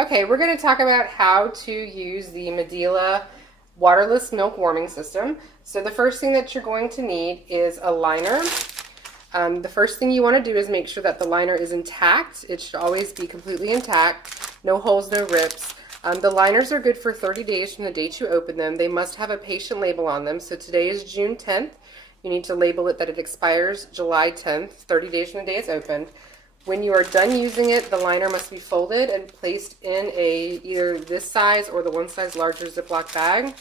Okay, we're going to talk about how to use the Medela waterless milk warming system. So the first thing that you're going to need is a liner. The first thing you want to do is make sure that the liner is intact. It should always be completely intact, no holes, no rips. The liners are good for 30 days from the date you open them. They must have a patient label on them. So today is June 10th. You need to label it that it expires July 10th, 30 days from the day it's opened. When you are done using it, the liner must be folded and placed in either this size or the one size larger Ziploc bag,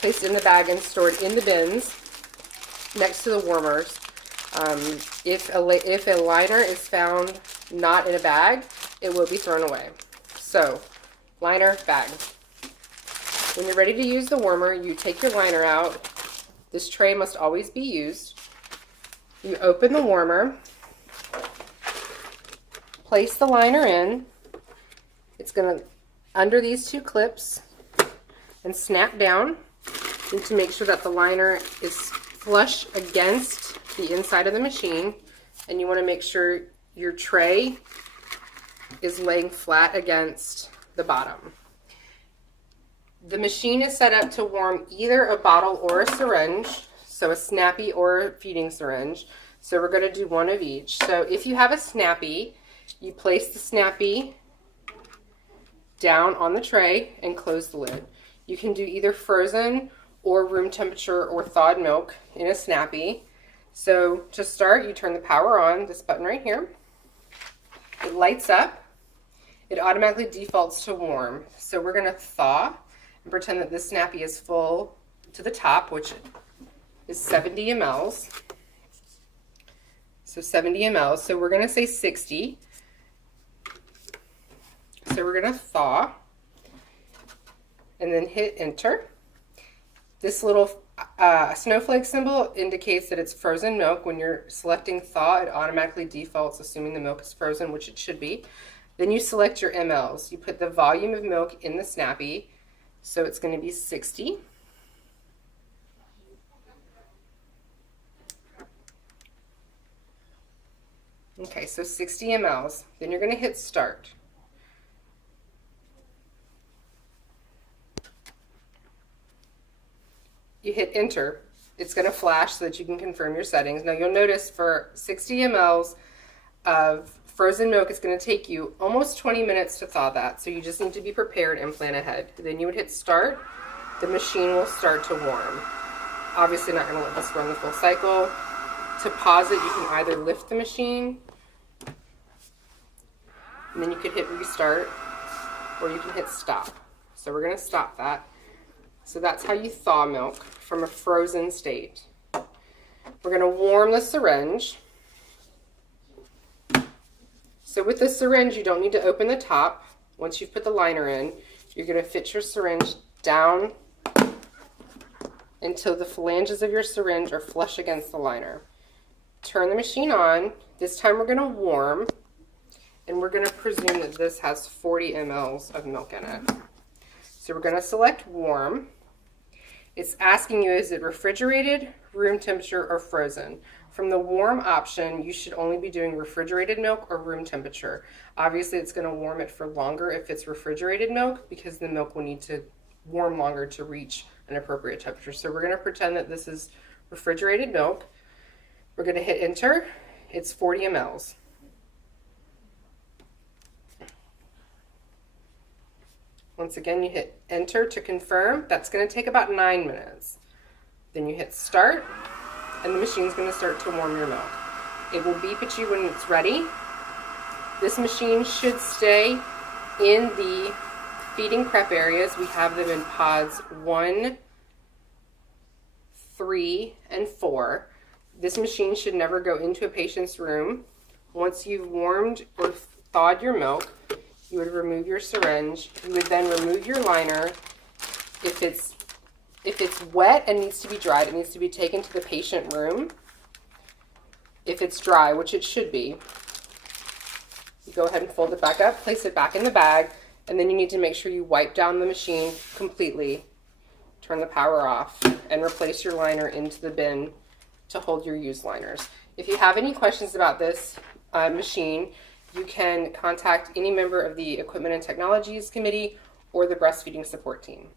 placed in the bag and stored in the bins next to the warmers. If a liner is found not in a bag, it will be thrown away. So, liner, bag. When you're ready to use the warmer, you take your liner out. This tray must always be used. You open the warmer. Place the liner in. It's going to, under these two clips, and snap down. You need to make sure that the liner is flush against the inside of the machine, and you want to make sure your tray is laying flat against the bottom. The machine is set up to warm either a bottle or a syringe, so a snappy or a feeding syringe. So we're going to do one of each. So if you have a snappy, you place the snappy down on the tray and close the lid. You can do either frozen or room temperature or thawed milk in a snappy. So to start, you turn the power on, this button right here. It lights up. It automatically defaults to warm. So we're going to thaw and pretend that this snappy is full to the top, which is 70 mLs. So 70 mLs. So we're going to say 60. So we're going to thaw and then hit enter. This little snowflake symbol indicates that it's frozen milk. When you're selecting thaw, it automatically defaults assuming the milk is frozen, which it should be. Then you select your mLs. You put the volume of milk in the snappy. So it's going to be 60. Okay, so 60 mLs. Then you're going to hit start. You hit enter. It's going to flash so that you can confirm your settings. Now you'll notice for 60 mLs of frozen milk, it's going to take you almost 20 minutes to thaw that. So you just need to be prepared and plan ahead. Then you would hit start. The machine will start to warm. Obviously not going to let this run the full cycle. To pause it, you can either lift the machine, and then you could hit restart, or you can hit stop. So we're going to stop that. So that's how you thaw milk from a frozen state. We're going to warm the syringe. So with the syringe, you don't need to open the top. Once you've put the liner in, you're going to fit your syringe down until the phalanges of your syringe are flush against the liner. Turn the machine on. This time we're going to warm, and we're going to presume that this has 40 mLs of milk in it. So we're going to select warm. It's asking you, is it refrigerated, room temperature, or frozen? From the warm option, you should only be doing refrigerated milk or room temperature. Obviously, it's going to warm it for longer if it's refrigerated milk, because the milk will need to warm longer to reach an appropriate temperature. So we're going to pretend that this is refrigerated milk. We're going to hit enter. It's 40 mLs. Once again, you hit enter to confirm. That's going to take about 9 minutes. Then you hit start, and the machine's going to start to warm your milk. It will beep at you when it's ready. This machine should stay in the feeding prep areas. We have them in pods 1, 3, and 4. This machine should never go into a patient's room. Once you've warmed or thawed your milk, you would remove your syringe. You would then remove your liner. If it's wet and needs to be dried, it needs to be taken to the patient room. If it's dry, which it should be, you go ahead and fold it back up, place it back in the bag, and then you need to make sure you wipe down the machine completely. Turn the power off and replace your liner into the bin to hold your used liners. If you have any questions about this machine, you can contact any member of the Equipment and Technologies Committee or the Breastfeeding Support Team.